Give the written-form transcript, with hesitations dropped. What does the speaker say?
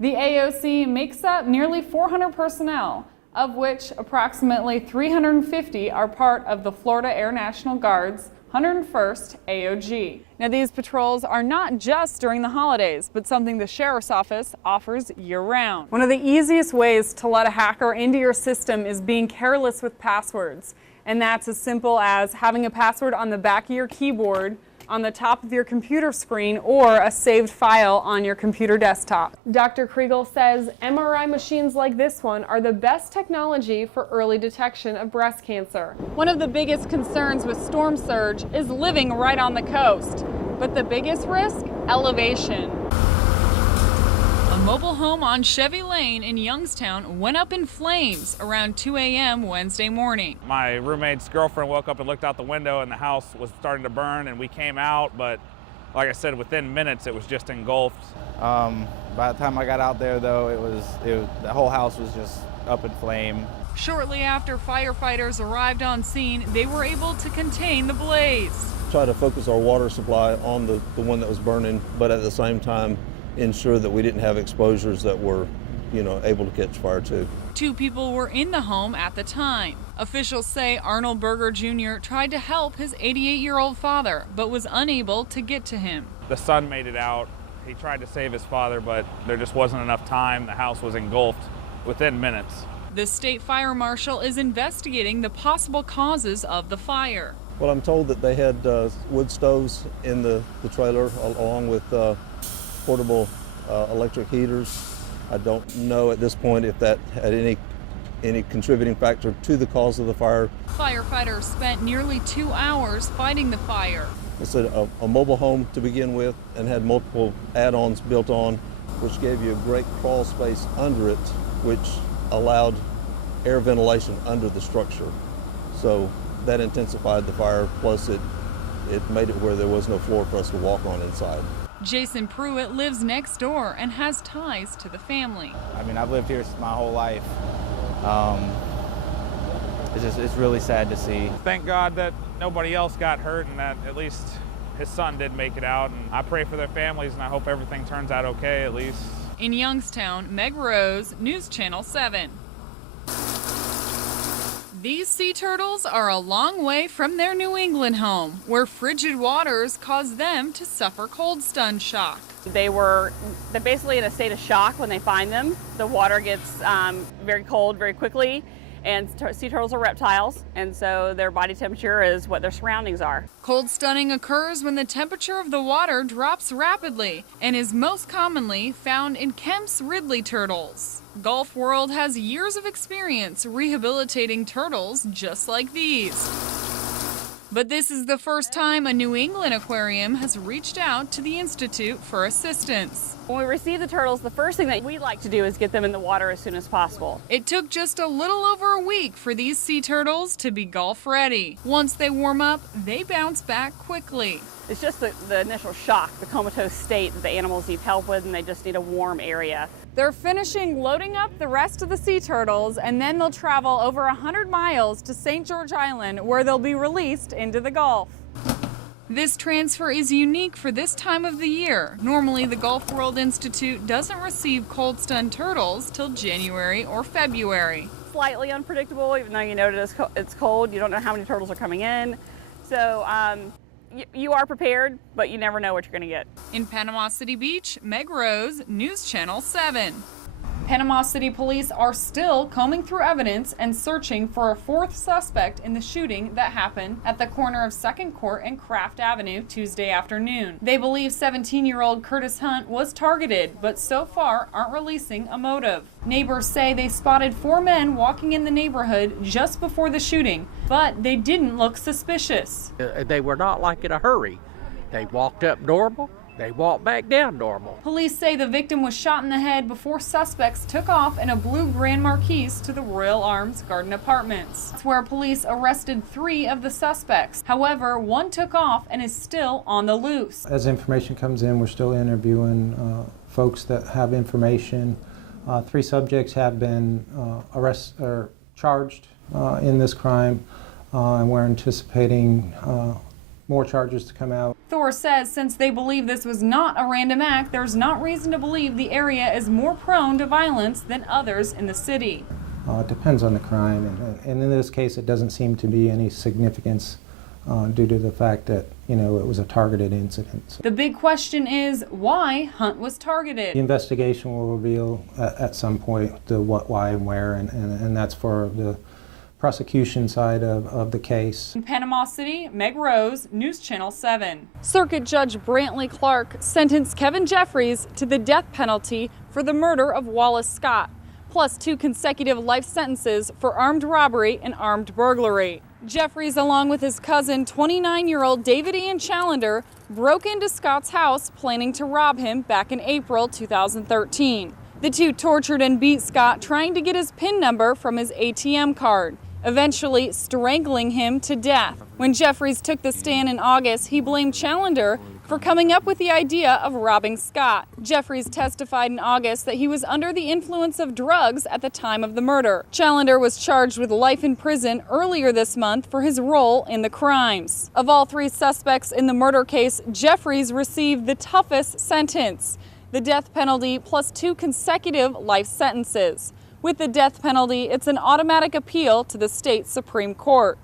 The AOC makes up nearly 400 personnel, of which approximately 350 are part of the Florida Air National Guard's 101st AOG. Now, these patrols are not just during the holidays, but something the Sheriff's Office offers year-round. One of the easiest ways to let a hacker into your system is being careless with passwords. And that's as simple as having a password on the back of your keyboard, on the top of your computer screen, or a saved file on your computer desktop. Dr. Kriegel says MRI machines like this one are the best technology for early detection of breast cancer. One of the biggest concerns with storm surge is living right on the coast. But the biggest risk? Elevation. A mobile home on Chevy Lane in Youngstown went up in flames around 2 a.m. Wednesday morning. My roommate's girlfriend woke up and looked out the window and the house was starting to burn, and we came out, but like I said, within minutes it was just engulfed. By the time I got out there though, the whole house was just up in flame. Shortly after firefighters arrived on scene, they were able to contain the blaze. Try to focus our water supply on the one that was burning, but at the same time ensure that we didn't have exposures that were, able to catch fire too. 2 people were in the home at the time. Officials say Arnold Berger Jr. tried to help his 88-year-old father, but was unable to get to him. The son made it out. He tried to save his father, but there just wasn't enough time. The house was engulfed within minutes. The state fire marshal is investigating the possible causes of the fire. Well, I'm told that they had wood stoves in the trailer along with portable electric heaters. I don't know at this point if that had any contributing factor to the cause of the fire. Firefighters spent nearly 2 hours fighting the fire. It's a mobile home to begin with and had multiple add-ons built on, which gave you a great crawl space under it, which allowed air ventilation under the structure. So that intensified the fire, plus it made it where there was no floor for us to walk on inside. Jason Pruitt lives next door and has ties to the family. I mean, I've lived here my whole life. It's really sad to see. Thank God that nobody else got hurt and that at least his son did make it out. And I pray for their families and I hope everything turns out okay at least. In Youngstown, Meg Rose, News Channel 7. These sea turtles are a long way from their New England home, where frigid waters cause them to suffer cold stun shock. They're basically in a state of shock when they find them. The water gets very cold very quickly, and sea turtles are reptiles, and so their body temperature is what their surroundings are. Cold stunning occurs when the temperature of the water drops rapidly and is most commonly found in Kemp's Ridley turtles. Gulf World has years of experience rehabilitating turtles just like these. But this is the first time a New England aquarium has reached out to the Institute for assistance. When we receive the turtles, the first thing that we like to do is get them in the water as soon as possible. It took just a little over a week for these sea turtles to be Gulf ready. Once they warm up, they bounce back quickly. It's just the initial shock, the comatose state that the animals need help with, and they just need a warm area. They're finishing loading up the rest of the sea turtles, and then they'll travel over 100 miles to St. George Island, where they'll be released into the Gulf. This transfer is unique for this time of the year. Normally, the Gulf World Institute doesn't receive cold stun turtles till January or February. Slightly unpredictable, even though you know it's cold, you don't know how many turtles are coming in. So you are prepared, but you never know what you're going to get. In Panama City Beach, Meg Rose, News Channel 7. Panama City police are still combing through evidence and searching for a 4th suspect in the shooting that happened at the corner of 2nd Court and Craft Avenue Tuesday afternoon. They believe 17-year-old Curtis Hunt was targeted, but so far aren't releasing a motive. Neighbors say they spotted 4 men walking in the neighborhood just before the shooting, but they didn't look suspicious. They were not like in a hurry. They walked up normal. They walked back down normal. Police say the victim was shot in the head before suspects took off in a blue Grand Marquis to the Royal Arms Garden Apartments. That's where police arrested 3 of the suspects. However, 1 took off and is still on the loose. As information comes in, we're still interviewing folks that have information. 3 subjects have been charged in this crime, and we're anticipating more charges to come out. Thor says since they believe this was not a random act, there's not reason to believe the area is more prone to violence than others in the city. It depends on the crime, and in this case it doesn't seem to be any significance due to the fact that, you know, it was a targeted incident. The big question is why Hunt was The targeted. investigation will reveal at some point the what, why, and where, and that's for the prosecution side of the case. In Panama City, Meg Rose, News Channel 7. Circuit Judge Brantley Clark sentenced Kevin Jeffries to the death penalty for the murder of Wallace Scott, plus 2 consecutive life sentences for armed robbery and armed burglary. Jeffries, along with his cousin, 29-year-old David Ian Challender, broke into Scott's house planning to rob him back in April 2013. The two tortured and beat Scott, trying to get his PIN number from his ATM card, eventually strangling him to death. When Jeffries took the stand in August, he blamed Challender for coming up with the idea of robbing Scott. Jeffries testified in August that he was under the influence of drugs at the time of the murder. Challender was charged with life in prison earlier this month for his role in the crimes. Of all 3 suspects in the murder case, Jeffries received the toughest sentence, the death penalty plus 2 consecutive life sentences. With the death penalty, it's an automatic appeal to the state Supreme Court.